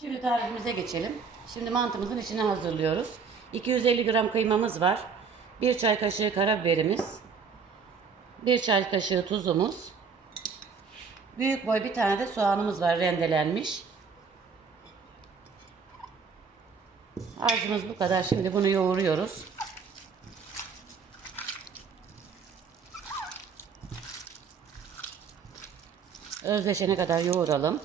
Şimdi tarifimize geçelim. Şimdi mantımızın içine hazırlıyoruz. 250 gram kıymamız var. 1 çay kaşığı karabiberimiz. 1 çay kaşığı tuzumuz. Büyük boy bir tane de soğanımız var rendelenmiş. Harcımız bu kadar. Şimdi bunu yoğuruyoruz. Özleşene kadar yoğuralım.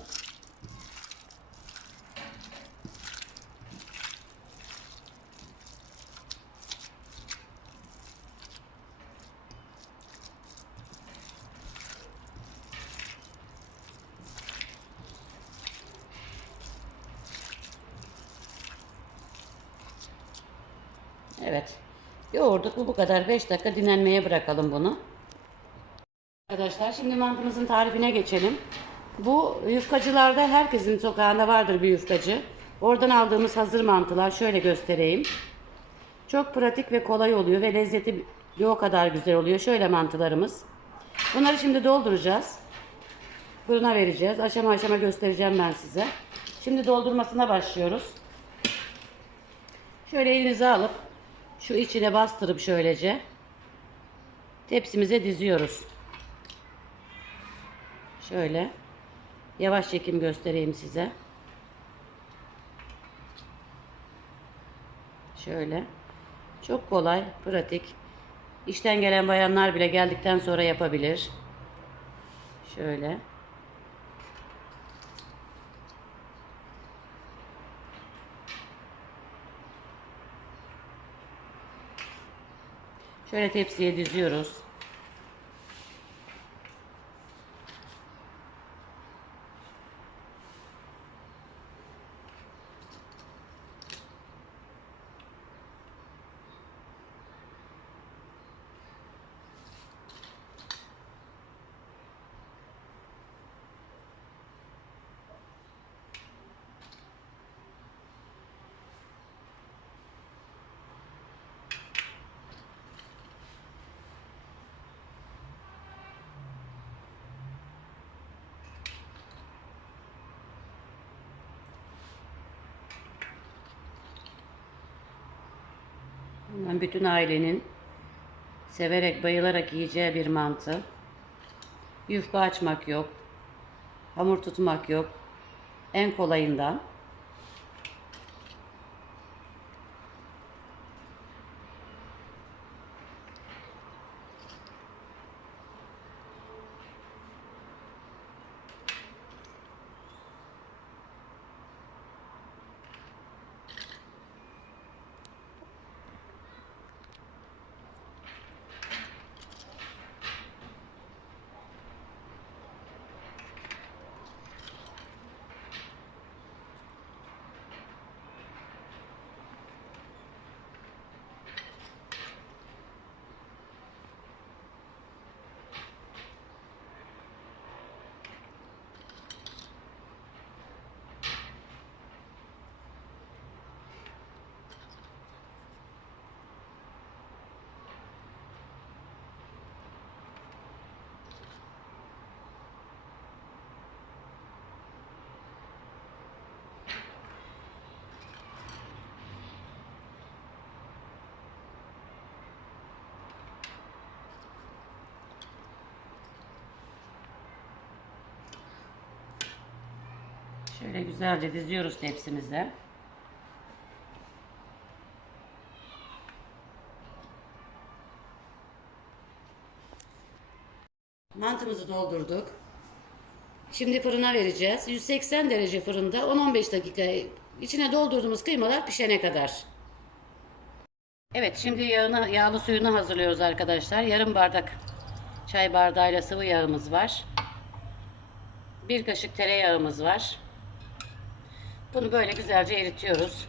Evet. Yoğurduk. Bu bu kadar. 5 dakika dinlenmeye bırakalım bunu. Arkadaşlar şimdi mantımızın tarifine geçelim. Bu yufkacılarda herkesin sokağında vardır bir yufkacı. Oradan aldığımız hazır mantılar şöyle göstereyim. Çok pratik ve kolay oluyor ve lezzeti o kadar güzel oluyor. Şöyle mantılarımız. Bunları şimdi dolduracağız. Fırına vereceğiz. Aşama aşama göstereceğim ben size. Şimdi doldurmasına başlıyoruz. Şöyle elinize alıp şu içine bastırıp şöylece tepsimize diziyoruz. Şöyle yavaş çekim göstereyim size. Şöyle. Çok kolay, pratik. İşten gelen bayanlar bile geldikten sonra yapabilir. Şöyle. Şöyle tepsiye diziyoruz. Hemen bütün ailenin severek bayılarak yiyeceği bir mantı. Yufka açmak yok. Hamur tutmak yok. En kolayından. Şöyle güzelce diziyoruz tepsimize. Mantımızı doldurduk. Şimdi fırına vereceğiz. 180 derece fırında 10-15 dakika içine doldurduğumuz kıymalar pişene kadar. Evet şimdi yağını, yağlı suyunu hazırlıyoruz arkadaşlar. Yarım bardak çay bardağıyla sıvı yağımız var. Bir kaşık tereyağımız var. Bunu böyle güzelce eritiyoruz.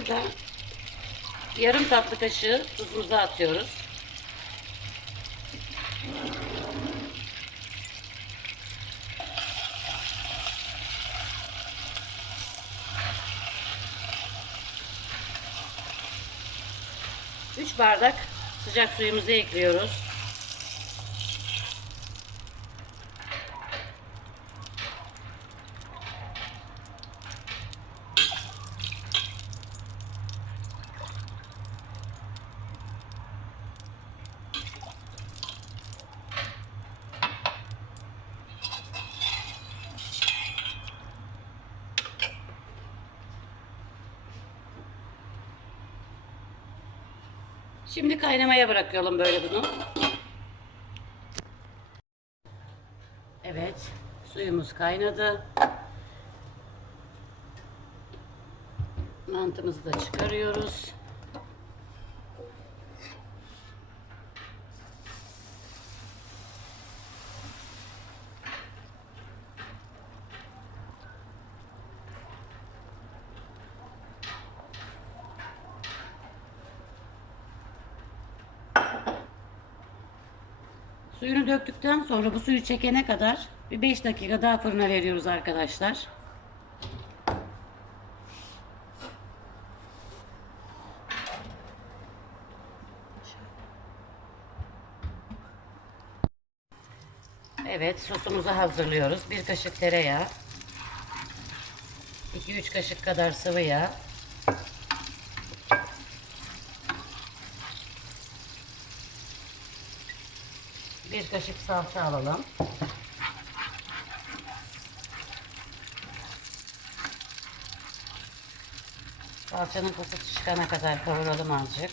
Burada yarım tatlı kaşığı tuzumuzu atıyoruz. Üç bardak sıcak suyumuzu ekliyoruz. Şimdi kaynamaya bırakıyorum böyle bunu. Evet, suyumuz kaynadı. Mantımızı da çıkarıyoruz. Suyunu döktükten sonra bu suyu çekene kadar bir 5 dakika daha fırına veriyoruz arkadaşlar. Evet sosumuzu hazırlıyoruz. Bir kaşık tereyağı. 2-3 kaşık kadar sıvı yağ. Bir kaşık salça alalım. Salçanın kokusu çıkana kadar kavuralım azıcık.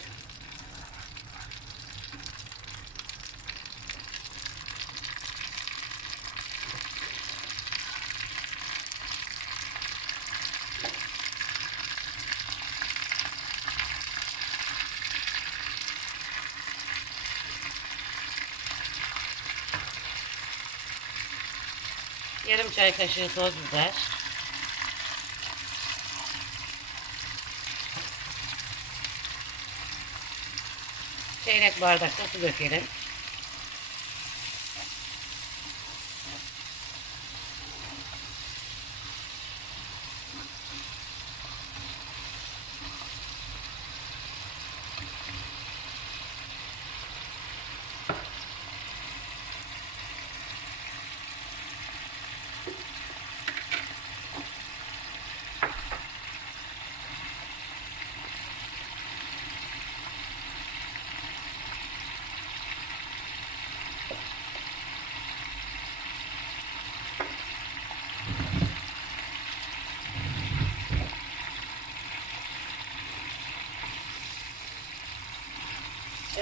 Yarım çay kaşığı toz biber. Çeyrek bardakta su dökelim.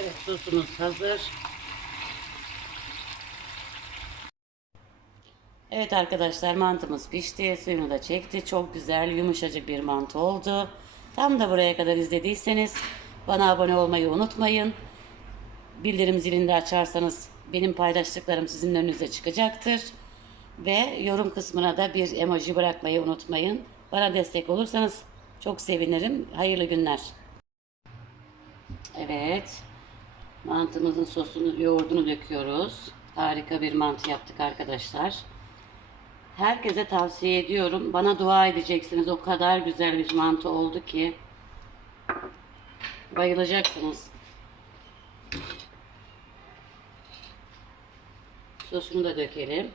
Evet sosumuz hazır. Evet arkadaşlar mantımız pişti. Suyunu da çekti. Çok güzel yumuşacık bir mantı oldu. Tam da buraya kadar izlediyseniz bana abone olmayı unutmayın. Bildirim zilini de açarsanız benim paylaştıklarım sizin önünüze çıkacaktır. Ve yorum kısmına da bir emoji bırakmayı unutmayın. Bana destek olursanız çok sevinirim. Hayırlı günler. Evet. Mantımızın sosunu, yoğurdunu döküyoruz. Harika bir mantı yaptık arkadaşlar. Herkese tavsiye ediyorum. Bana dua edeceksiniz. O kadar güzel bir mantı oldu ki. Bayılacaksınız. Sosunu da dökelim.